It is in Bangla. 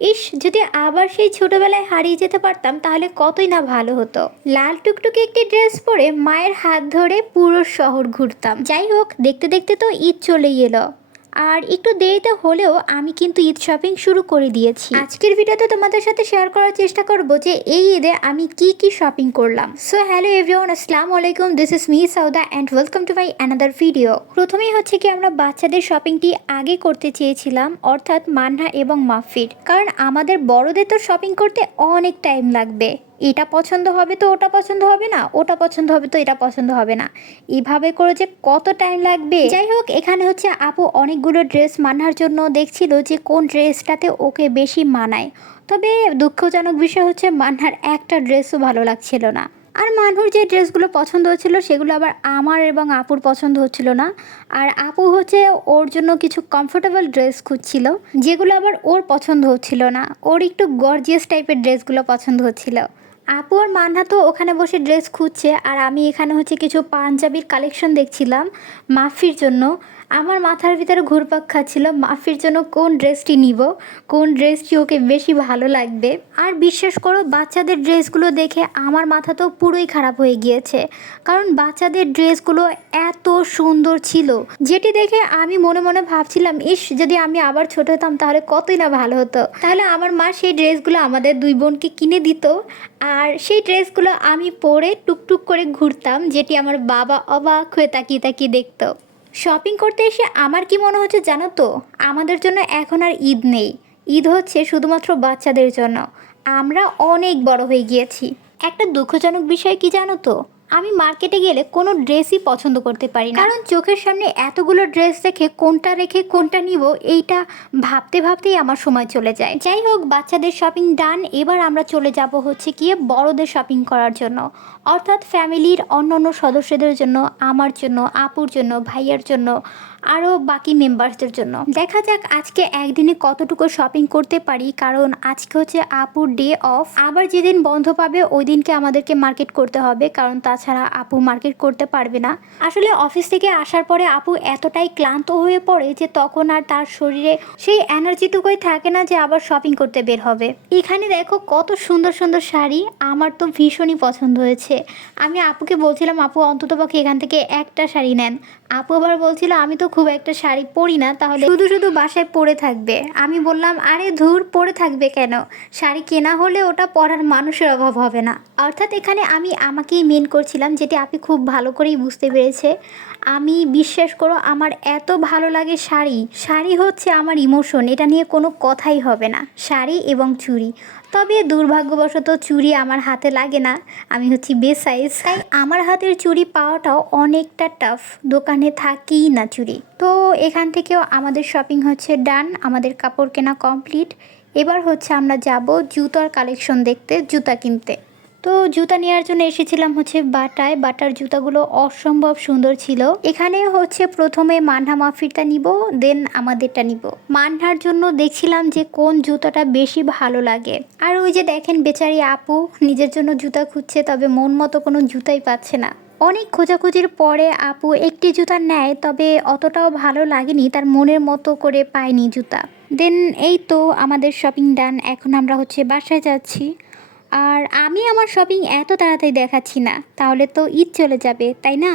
ইস, যদি আবার সেই ছোটবেলায় হারিয়ে যেতে পারতাম, তাহলে কতই না ভালো হতো। লাল টুকটুকে একটি ড্রেস পরে মায়ের হাত ধরে পুরো শহর ঘুরতাম। যাই হোক, দেখতে দেখতে তো ঈদ চলেই এলো। আর একটু দেরিতে হলেও আমি কিন্তু ঈদ শপিং শুরু করে দিয়েছি। আজকের ভিডিওতে তোমাদের সাথে শেয়ার করার চেষ্টা করব যে এই ঈদে আমি কি কি শপিং করলাম। সো হ্যালো এভরিওয়ান আসসালামু আলাইকুম this is me Sauda and welcome to my another video প্রথমেই হচ্ছে কি আমরা বাচ্চাদের শপিংটি আগে করতে চেয়েছিলাম, অর্থাৎ মান্না এবং মাফির। কারণ আমাদের বড়দের তো শপিং করতে অনেক টাইম লাগবে। এটা পছন্দ হবে তো ওটা পছন্দ হবে না, ওটা পছন্দ হবে তো এটা পছন্দ হবে না। এভাবে করে যে কত টাইম লাগবে। যাই হোক, এখানে হচ্ছে আপু অনেকগুলো ড্রেস মানার জন্য দেখছিল যে কোন ড্রেসটাতে ওকে বেশি মানায়। তবে দুঃখজনক বিষয় হচ্ছে মান্নার একটা ড্রেসও ভালো লাগছিল না। আর মানুষ যে ড্রেসগুলো পছন্দ হচ্ছিল সেগুলো আবার আমার এবং আপুর পছন্দ হচ্ছিল না। আর আপু হচ্ছে ওর জন্য কিছু কমফোর্টেবল ড্রেস খুঁজছিল, যেগুলো আবার ওর পছন্দ হচ্ছিল না। ওর একটু গর্জিয়াস টাইপের ড্রেসগুলো পছন্দ হচ্ছিল। আপু আর মান্না তো ওখানে বসে ড্রেস খুঁজছে আর আমি এখানে হচ্ছে কিছু পাঞ্জাবির কালেকশন দেখছিলাম মাফির জন্য। আমার মাথার ভিতরে ঘুরপাক খাচ্ছিল। মাফির জন্য কোন ড্রেসটি নিব? কোন ড্রেসটি ওকে বেশি ভালো লাগবে? আর বিশ্বাস করো, বাচ্চাদের ড্রেসগুলো দেখে আমার মাথা তো পুরোই খারাপ হয়ে গিয়েছে। কারণ বাচ্চাদের ড্রেসগুলো এত সুন্দর ছিল। যেটি দেখে আমি মনে মনে ভাবছিলাম, ইস, যদি আমি আবার ছোট হতাম তাহলে কতই না ভালো হতো। তাহলে আমার মা সেই ড্রেসগুলো আমাদের দুই বোনকে কিনে দিত। আর সেই ড্রেসগুলো আমি পরে টুকটুক করে ঘুরতাম, যেটি আমার বাবা অবাক হয়ে তাকিয়ে তাকিয়ে দেখতো। শপিং করতে এসে আমার কি মনে হচ্ছে জানো তো? আমাদের জন্য এখন আর ঈদ নেই। ঈদ হচ্ছে শুধুমাত্র বাচ্চাদের জন্য। আমরা অনেক বড় হয়ে গিয়েছি। একটা দুঃখজনক বিষয় কি জানো তো? আমি মার্কেটে গেলে কোনো ড্রেসই পছন্দ করতে পারি না। কারণ চোখের সামনে এতগুলো ড্রেস দেখে কোনটা রেখে কোনটা নিব, এইটা ভাবতে ভাবতেই আমার সময় চলে যায়। যাই হোক, বাচ্চাদের শপিং ডান এবার আমরা চলে যাব হচ্ছে গিয়ে বড়দের শপিং করার জন্য। অর্থাৎ ফ্যামিলির অন্য অন্য সদস্যদের জন্য, আমার জন্য, আপুর জন্য, ভাইয়ার জন্য। আরও বাকি মেম্বার্সদের জন্য। দেখা যাক আজকে একদিনে কতটুকু শপিং করতে পারি, কারণ আজকে হচ্ছে আপুর ডে অফ আবার যেদিন বন্ধ পাবে ওই দিনকে আমাদেরকে মার্কেট করতে হবে, কারণ তাছাড়া আপু মার্কেট করতে পারবে না। আসলে অফিস থেকে আসার পরে আপু এতটাই ক্লান্ত হয়ে পড়ে যে তখন আর তার শরীরে সেই এনার্জিটুকুই থাকে না যে আবার শপিং করতে বের হবে। এখানে দেখো কত সুন্দর সুন্দর শাড়ি, আমার তো ভীষণই পছন্দ হয়েছে। আমি আপুকে বলছিলাম, আপু, অন্ততপক্ষে এখান থেকে একটা শাড়ি নেন। আপু আবার বলছিল, আমি তো খুব একটা শাড়ি পরি না, তাহলে শুধু শুধু বাসায় পরে থাকবে। আমি বললাম, আরে ধুর, পরে থাকবে কেন? শাড়ি কেনা হলে ওটা পরার মানুষের অভাব হবে না। অর্থাৎ এখানে আমি আমাকেই মেন করছিলাম, যেটি আপনি খুব ভালো করেই বুঝতে পেরেছে। আমি বিশ্বাস করো, আমার এত ভালো লাগে শাড়ি। শাড়ি হচ্ছে আমার ইমোশন এটা নিয়ে কোনো কথাই হবে না। শাড়ি এবং চুড়ি। তবে দুর্ভাগ্যবশত চুড়ি আমার হাতে লাগে না। আমি হচ্ছি বেসাইজ। তাই আমার হাতের চুড়ি পাওয়াটাও অনেকটা টাফ দোকানে থাকেই না চুড়ি। তো এখান থেকেও আমাদের শপিং হচ্ছে ডান আমাদের কাপড় কেনা কমপ্লিট এবার হচ্ছে আমরা যাব জুতার কালেকশন দেখতে, জুতা কিনতে। তো জুতা নেওয়ার জন্য এসেছিলাম হচ্ছে বাটায়। বাটার জুতাগুলো অসম্ভব সুন্দর ছিল। এখানে হচ্ছে প্রথমে মান্না মাফিরটা নিব, দেন আমাদেরটা নিব। মান্নার জন্য দেখছিলাম যে কোন জুতাটা বেশি ভালো লাগে। আর ওই যে দেখেন বেচারি আপু নিজের জন্য জুতা খুঁজছে, তবে মন মতো কোনো জুতাই পাচ্ছে না। অনেক খোঁজাখুঁজির পরে আপু একটি জুতা নেয়, তবে অতটাও ভালো লাগেনি, তার মনের মতো করে পায়নি জুতা। দেন এই তো আমাদের শপিং ডান এখন আমরা হচ্ছে বাসায় যাচ্ছি। আর আমি আমার শপিং এত তাড়াতাড়ি দেখাচ্ছি না, তাহলে তো ঈদ চলে যাবে, তাই না?